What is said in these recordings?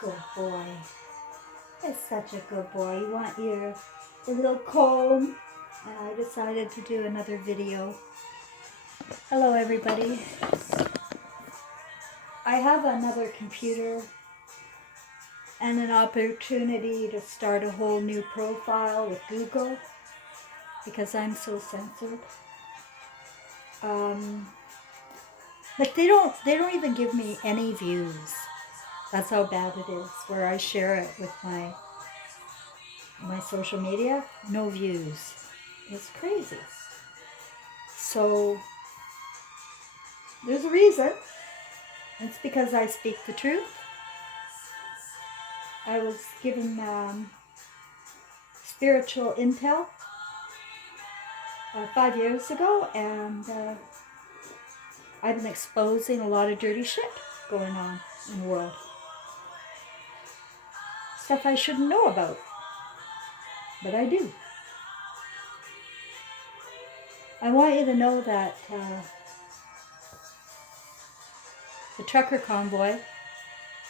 Good boy. It's such a good boy. You want your little comb? And I decided to do another video. Hello everybody. I have another computer and an opportunity to start a whole new profile with Google because I'm so censored. Like they don't even give me any views. That's how bad it is. Where I share it with my social media, no views. It's crazy. So there's a reason. It's because I speak the truth. I was given spiritual intel 5 years ago, and I've been exposing a lot of dirty shit going on in the world. Stuff I shouldn't know about, but I do. I want you to know that the trucker convoy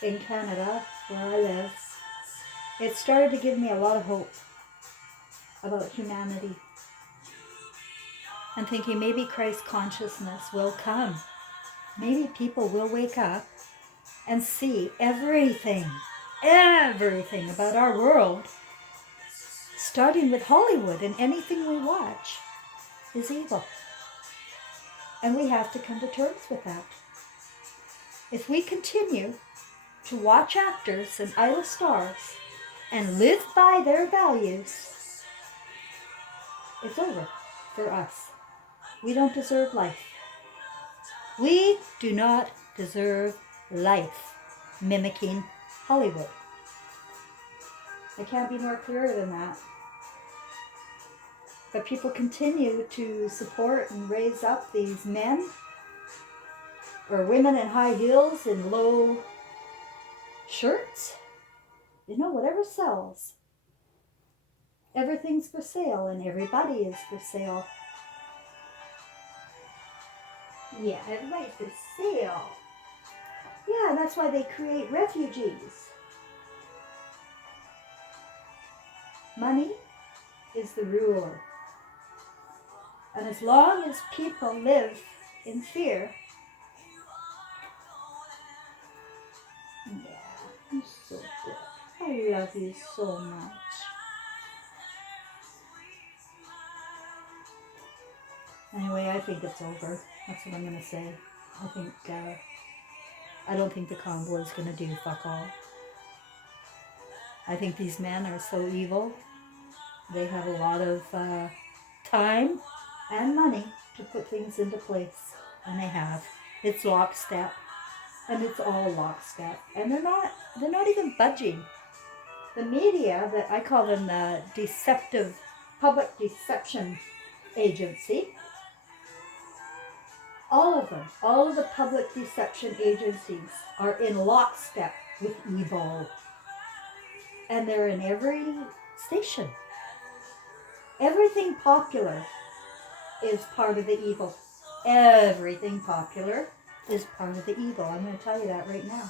in Canada, where I live, it started to give me a lot of hope about humanity. I'm thinking maybe Christ consciousness will come. Maybe people will wake up and see everything about our world, starting with Hollywood, and anything we watch is evil. And we have to come to terms with that. If we continue to watch actors and idol stars and live by their values, it's over for us. We don't deserve life. We do not deserve life mimicking Hollywood. I can't be more clearer than that. But people continue to support and raise up these men or women in high heels and low shirts. You know, whatever sells. Everything's for sale and everybody is for sale. Yeah, everybody's for sale. Yeah, that's why they create refugees. Money is the ruler. And as long as people live in fear, yeah, you're so good. I love you so much. Anyway, I think it's over. That's what I'm going to say. I don't think the convoy is going to do fuck all. I think these men are so evil. They have a lot of time and money to put things into place. And they have. It's lockstep. And it's all lockstep. And they're not even budging. The media, that I call them the deceptive, public deception agency, all of the public deception agencies are in lockstep with evil. And they're in every station. Everything popular is part of the evil. Everything popular is part of the evil. I'm going to tell you that right now.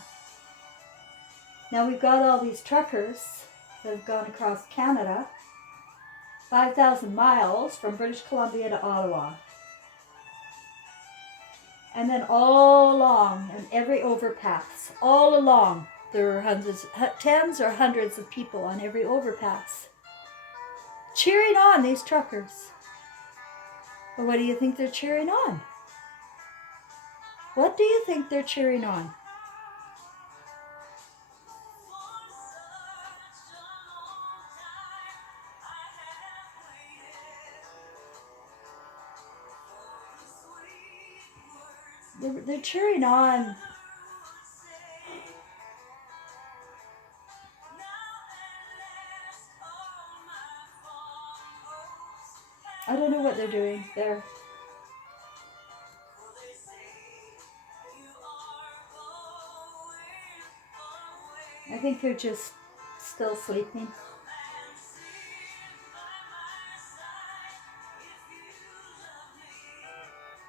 Now we've got all these truckers that have gone across Canada, 5,000 miles from British Columbia to Ottawa. And then all along, and every overpass, all along, there are tens or hundreds of people on every overpass, cheering on these truckers. But what do you think they're cheering on? What do you think they're cheering on? They're cheering on I don't know what they're doing there. I think they're just still sleeping.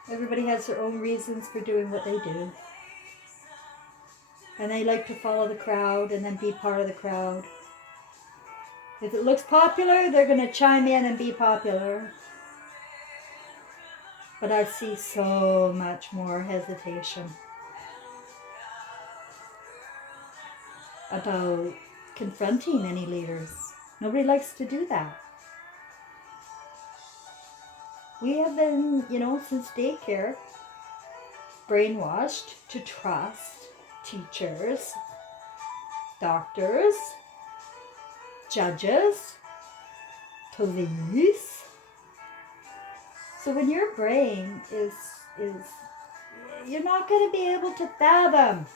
Everybody has their own reasons for doing what they do. And they like to follow the crowd and then be part of the crowd. If it looks popular, they're going to chime in and be popular. But I see so much more hesitation about confronting any leaders. Nobody likes to do that. We have been, since daycare, brainwashed to trust teachers, doctors, judges, police. So when your brain is you're not going to be able to fathom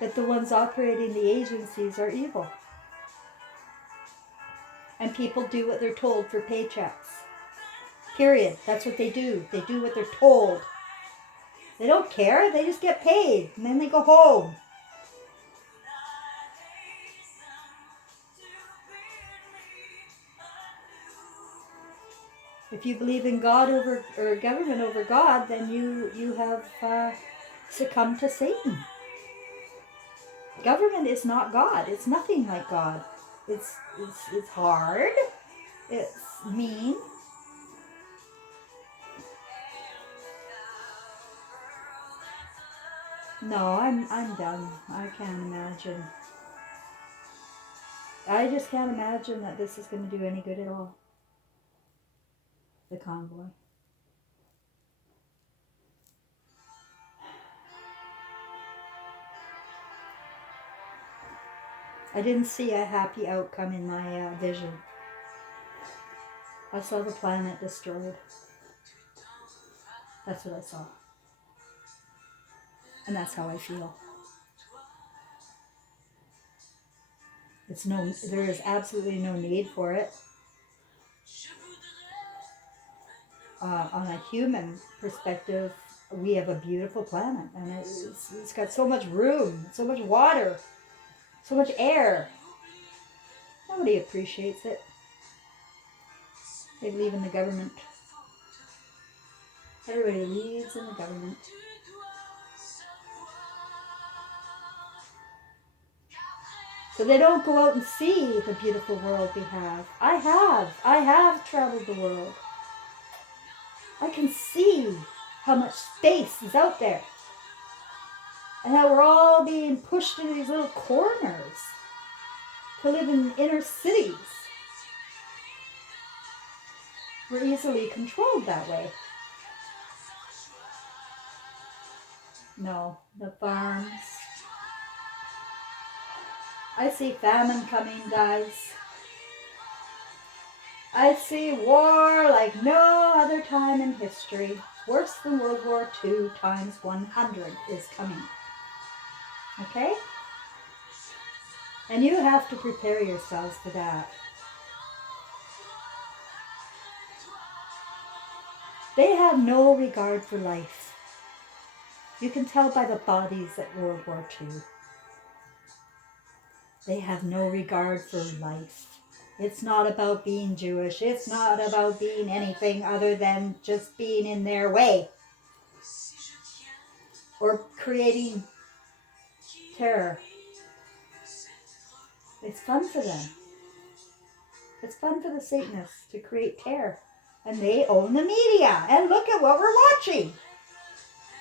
that the ones operating the agencies are evil. And people do what they're told for paychecks. Period. That's what they do. They do what they're told. They don't care. They just get paid. And then they go home. If you believe in God or government over God, then you have succumbed to Satan. Government is not God. It's nothing like God. It's hard. It's mean. No, I'm done. I can't imagine. I just can't imagine that this is going to do any good at all. The convoy. I didn't see a happy outcome in my vision. I saw the planet destroyed. That's what I saw. And that's how I feel. There is absolutely no need for it. On a human perspective, we have a beautiful planet, and it's got so much room, so much water, so much air. Nobody appreciates it. They believe in the government. Everybody believes in the government. So they don't go out and see the beautiful world we have. I have traveled the world. I can see how much space is out there. And how we're all being pushed into these little corners to live in inner cities. We're easily controlled that way. No, the farms. I see famine coming, guys. I see war like no other time in history. Worse than World War II times 100 is coming. Okay? And you have to prepare yourselves for that. They have no regard for life. You can tell by the bodies at World War II. They have no regard for life. It's not about being Jewish. It's not about being anything other than just being in their way. Or creating terror. It's fun for them. It's fun for the Satanists to create terror. And they own the media. And look at what we're watching.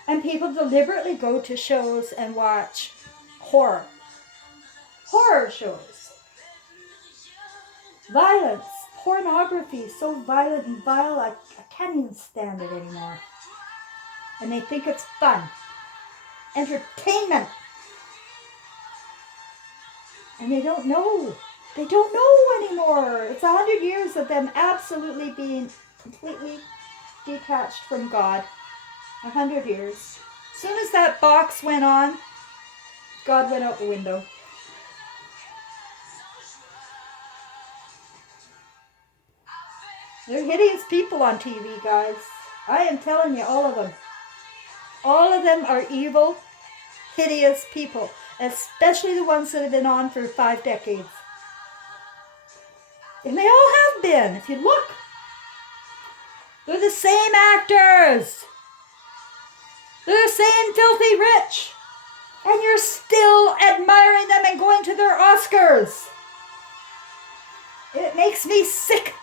And people deliberately go to shows and watch horror shows. Violence, pornography, so violent and vile, I can't even stand it anymore. And they think it's fun. Entertainment. And they don't know. They don't know anymore. It's 100 years of them absolutely being completely detached from God. 100 years. As soon as that box went on, God went out the window. They're hideous people on TV, guys. I am telling you, all of them. All of them are evil, hideous people. Especially the ones that have been on for 5 decades. And they all have been, if you look. They're the same actors. They're the same filthy rich. And you're still admiring them and going to their Oscars. It makes me sick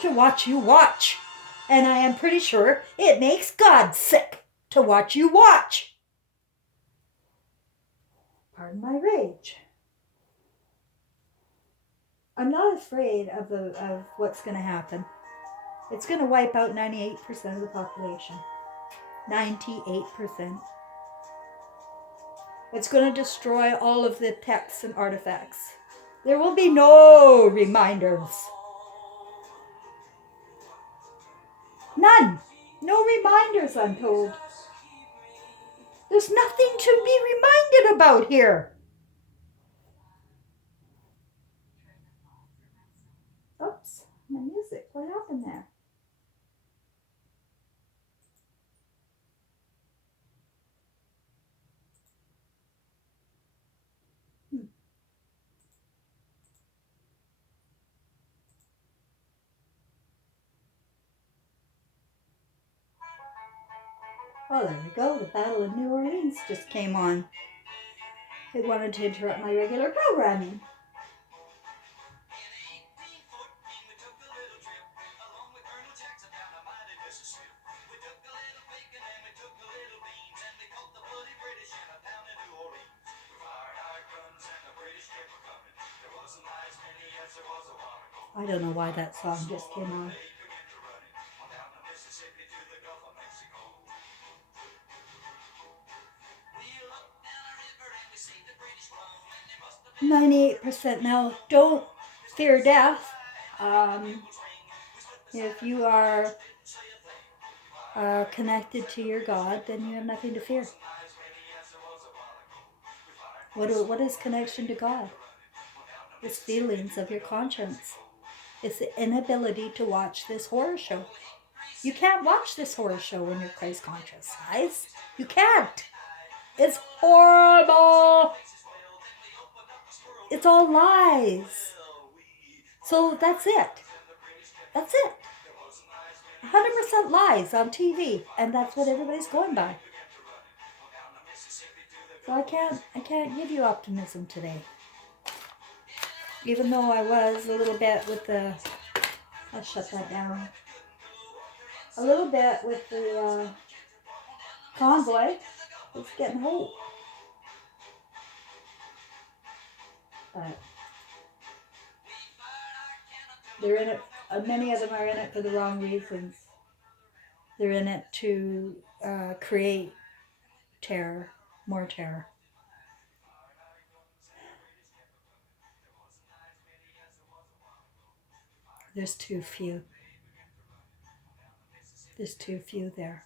to watch you watch. And I am pretty sure it makes God sick to watch you watch. Pardon my rage. I'm not afraid of what's going to happen. It's going to wipe out 98% of the population. 98%. It's going to destroy all of the texts and artifacts. There will be no reminders. None. No reminders, I'm told. There's nothing to be reminded about here. Oops, my music. What happened there? Oh, there we go. The Battle of New Orleans just came on. It wanted to interrupt my regular programming. I don't know why that song just came on. 98% now. Don't fear death. If you are connected to your God, then you have nothing to fear. What is connection to God? It's feelings of your conscience. It's the inability to watch this horror show. You can't watch this horror show when you're Christ conscious, guys. You can't. It's horrible. It's all lies. So that's it. That's it. 100% lies on TV, and that's what everybody's going by. So I can't give you optimism today. Even though I was a little bit with the, I'll shut that down. A little bit with the convoy. It's getting hope. But they're in it. Many of them are in it for the wrong reasons. They're in it to create terror, more terror. There's too few. There's too few there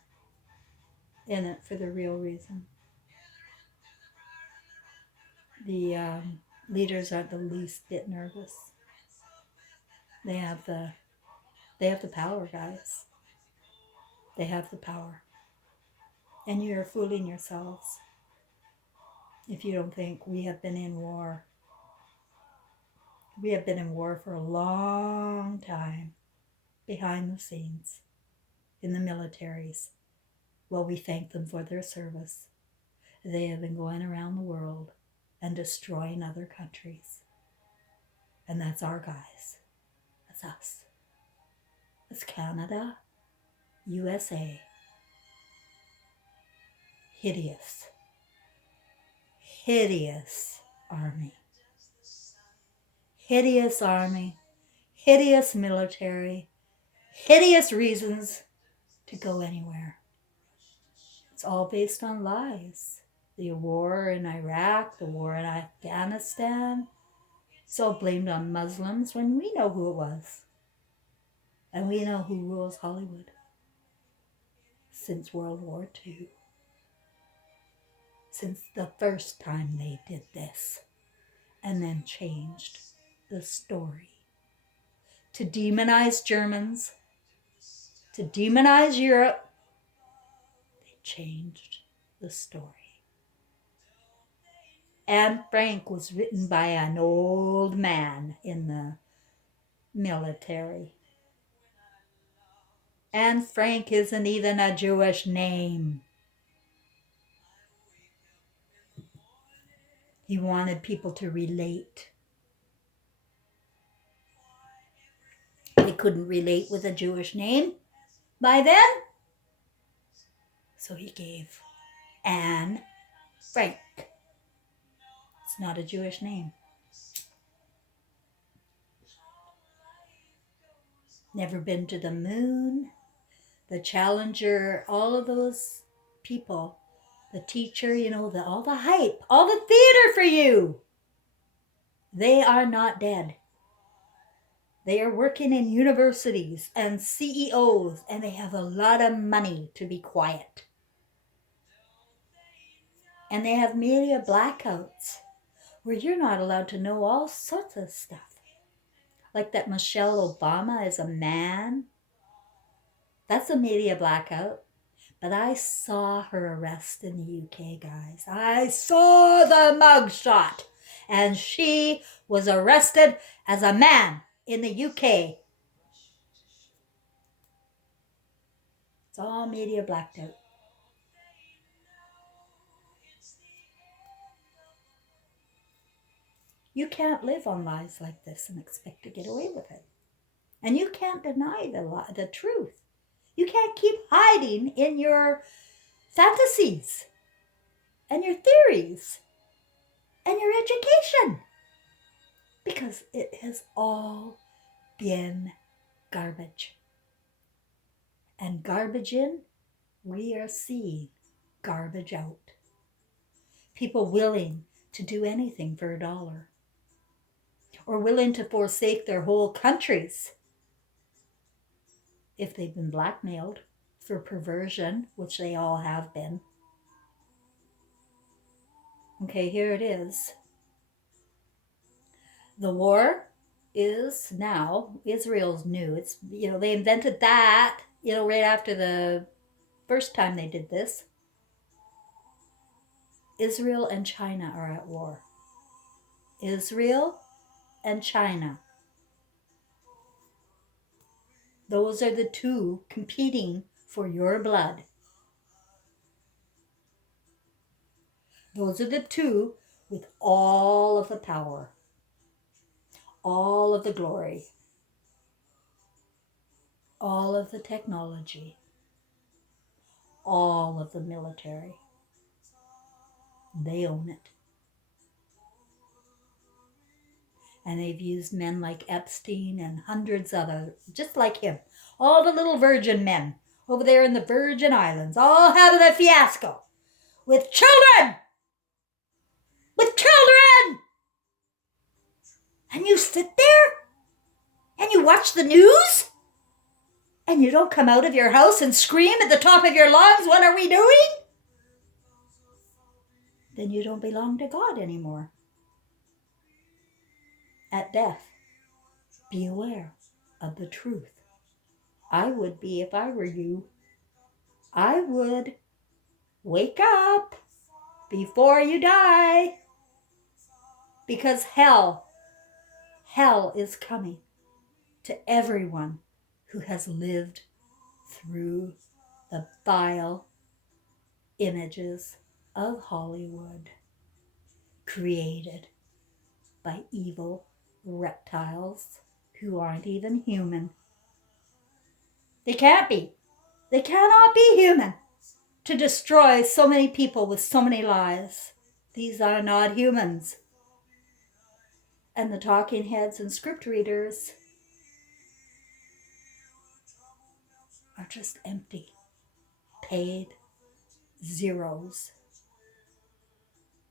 in it for the real reason. The leaders are the least bit nervous. They have the power, guys. They have the power. And you're fooling yourselves if you don't think we have been in war. We have been in war for a long time, behind the scenes, in the militaries. Well, we thank them for their service. They have been going around the world and destroying other countries. And that's our guys. That's us. That's Canada, USA. Hideous. Hideous army. Hideous army. Hideous military. Hideous reasons to go anywhere. It's all based on lies. The war in Iraq, the war in Afghanistan. It's all blamed on Muslims when we know who it was. And we know who rules Hollywood since World War II. Since the first time they did this. And then changed the story. To demonize Germans. To demonize Europe. They changed the story. Anne Frank was written by an old man in the military. Anne Frank isn't even a Jewish name. He wanted people to relate. They couldn't relate with a Jewish name by then. So he gave Anne Frank. It's not a Jewish name. Never been to the moon, the Challenger, all of those people, the teacher, all the hype, all the theater for you. They are not dead. They are working in universities and CEOs, and they have a lot of money to be quiet. And they have media blackouts where you're not allowed to know all sorts of stuff. Like that Michelle Obama is a man. That's a media blackout. But I saw her arrest in the UK, guys. I saw the mugshot. And she was arrested as a man in the UK. It's all media blacked out. You can't live on lies like this and expect to get away with it. And you can't deny the truth. You can't keep hiding in your fantasies and your theories and your education, because it has all been garbage. And garbage in, we are seeing garbage out. People willing to do anything for $1, or willing to forsake their whole countries if they've been blackmailed for perversion, which they all have been. Okay, here it is. The war is now, Israel's new. It's, they invented that, right after the first time they did this. Israel and China are at war. Israel and China. Those are the two competing for your blood. Those are the two with all of the power, all of the glory, all of the technology, all of the military. They own it. And they've used men like Epstein and hundreds of others, just like him. All the little virgin men over there in the Virgin Islands, all having a fiasco with children! With children! And you sit there and you watch the news and you don't come out of your house and scream at the top of your lungs, what are we doing? Then you don't belong to God anymore. At death, be aware of the truth. I would be if I were you. I would wake up before you die, because hell is coming to everyone who has lived through the vile images of Hollywood created by evil reptiles who aren't even human. They can't be. They cannot be human to destroy so many people with so many lies. These are not humans. And the talking heads and script readers are just empty, paid zeros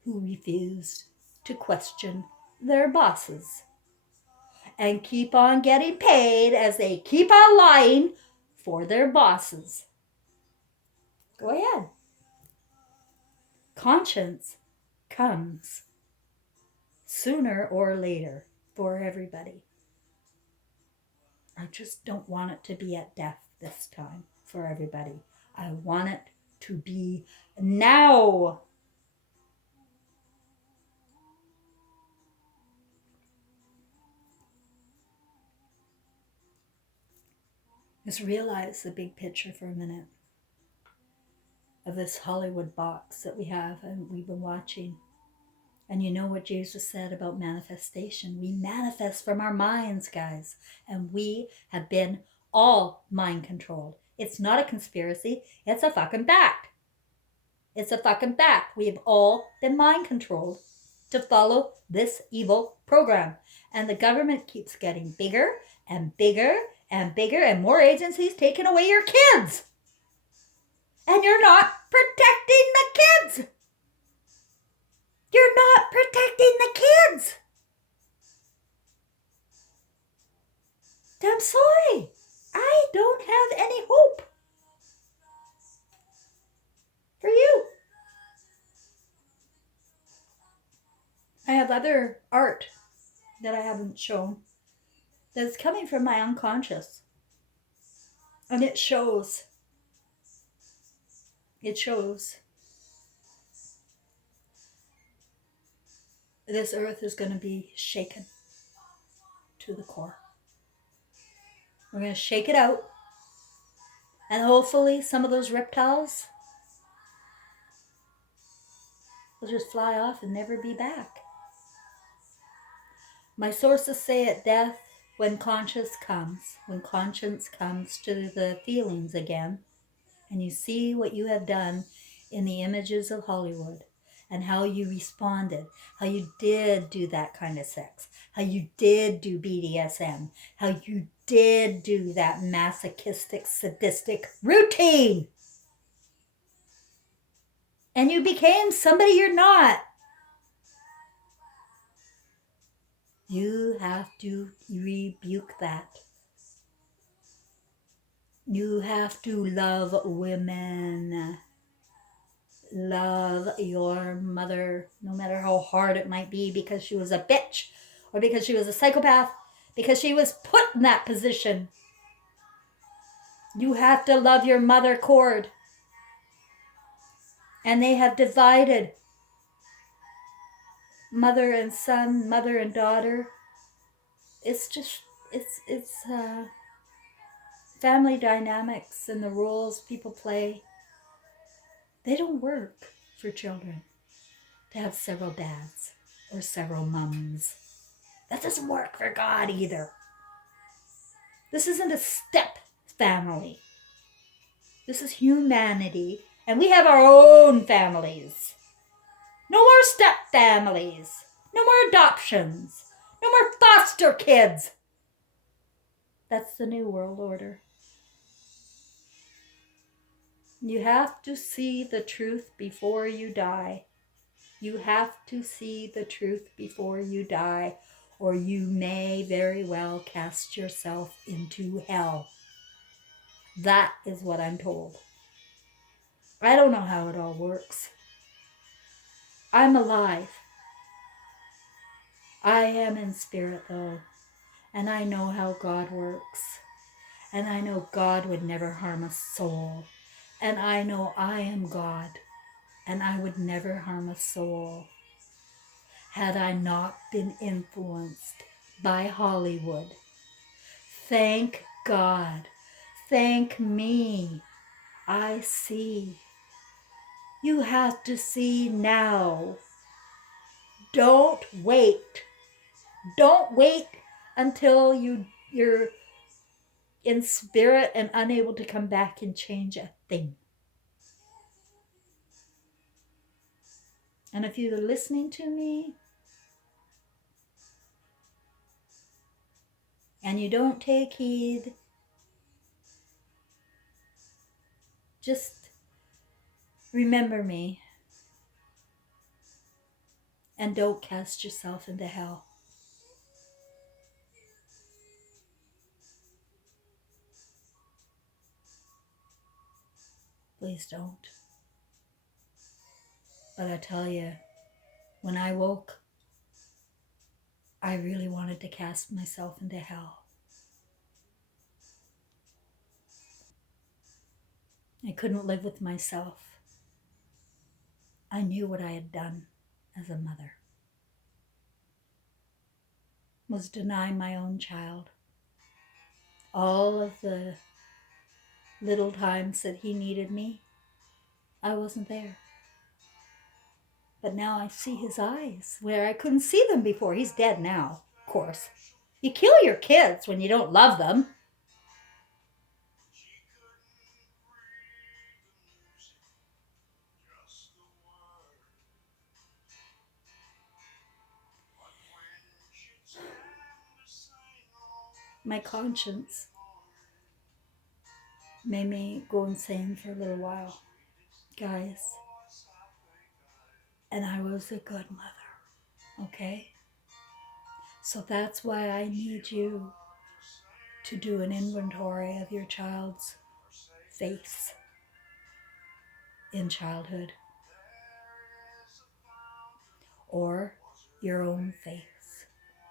who refuse to question their bosses and keep on getting paid as they keep on lying for their bosses. Go ahead. Conscience comes sooner or later for everybody. I just don't want it to be at death this time for everybody. I want it to be now. Just realize the big picture for a minute of this Hollywood box that we have and we've been watching. And you know what Jesus said about manifestation? We manifest from our minds, guys. And we have been all mind controlled. It's not a conspiracy. It's a fucking fact. It's a fucking fact. We have all been mind controlled to follow this evil program. And the government keeps getting bigger and bigger and bigger, and more agencies taking away your kids. And you're not protecting the kids. You're not protecting the kids. I'm sorry. I don't have any hope for you. I have other art that I haven't shown that's coming from my unconscious. And it shows. It shows. This earth is going to be shaken to the core. We're going to shake it out. And hopefully some of those reptiles will just fly off and never be back. My sources say at death, when conscience comes to the feelings again, and you see what you have done in the images of Hollywood, and how you responded, how you did do that kind of sex, how you did do BDSM, how you did do that masochistic, sadistic routine. And you became somebody you're not. You have to rebuke that. You have to love women. Love your mother, no matter how hard it might be, because she was a bitch, or because she was a psychopath, because she was put in that position. You have to love your mother cord. And they have divided mother and son, mother and daughter. It's family dynamics and the roles people play. They don't work for children to have several dads or several mums. That doesn't work for God either. This isn't a step family. This is humanity. And we have our own families. No more step families. No more adoptions. No more foster kids. That's the new world order. You have to see the truth before you die. You have to see the truth before you die, or you may very well cast yourself into hell. That is what I'm told. I don't know how it all works. I'm alive. I am in spirit though, and I know how God works. And I know God would never harm a soul. And I know I am God, and I would never harm a soul had I not been influenced by Hollywood. Thank God. Thank me. I see. You have to see now. Don't wait. Don't wait until you're in spirit and unable to come back and change a thing. And if you're listening to me and you don't take heed, just remember me and don't cast yourself into hell. Please don't. But I tell you, when I woke, I really wanted to cast myself into hell. I couldn't live with myself. I knew what I had done as a mother was deny my own child all of the little times that he needed me. I wasn't there. But now I see his eyes where I couldn't see them before. He's dead now, of course. You kill your kids when you don't love them. My conscience made me go insane for a little while, guys. And I was a good mother, okay? So that's why I need you to do an inventory of your child's face in childhood, or your own face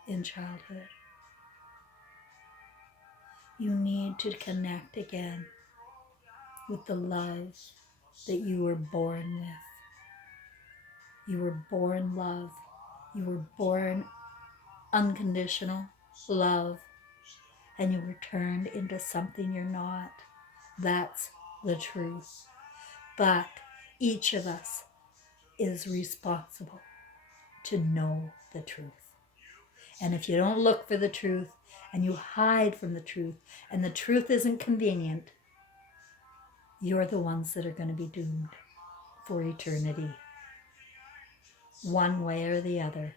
in childhood. You need to connect again with the love that you were born with. You were born love. You were born unconditional love, and you were turned into something you're not. That's the truth. But each of us is responsible to know the truth. And if you don't look for the truth and you hide from the truth, and the truth isn't convenient, you're the ones that are going to be doomed for eternity, one way or the other.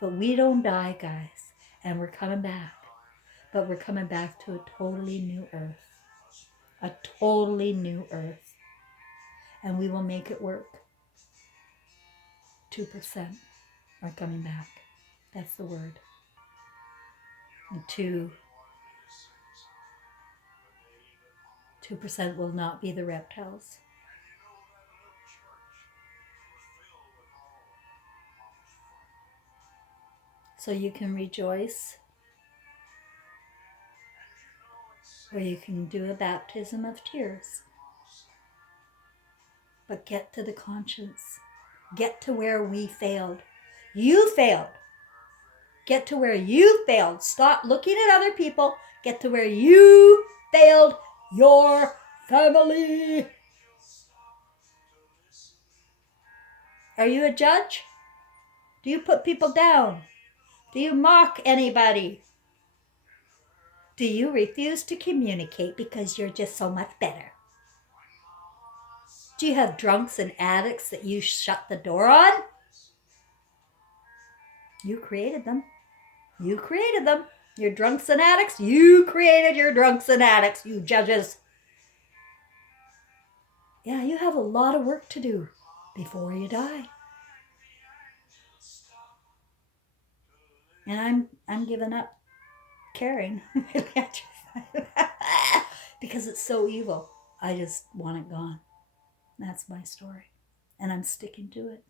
But we don't die, guys, and we're coming back. But we're coming back to a totally new earth. A totally new earth. And we will make it work. 2% are coming back. That's the word. And 2% will not be the reptiles. So you can rejoice, or you can do a baptism of tears. But get to the conscience. Get to where we failed. You failed. Get to where you failed. Stop looking at other people. Get to where you failed your family. Are you a judge? Do you put people down? Do you mock anybody? Do you refuse to communicate because you're just so much better? Do you have drunks and addicts that you shut the door on? You created them. You created them. Your drunks and addicts. You created your drunks and addicts, you judges. Yeah, you have a lot of work to do before you die. And I'm giving up caring because it's so evil. I just want it gone. That's my story. And I'm sticking to it.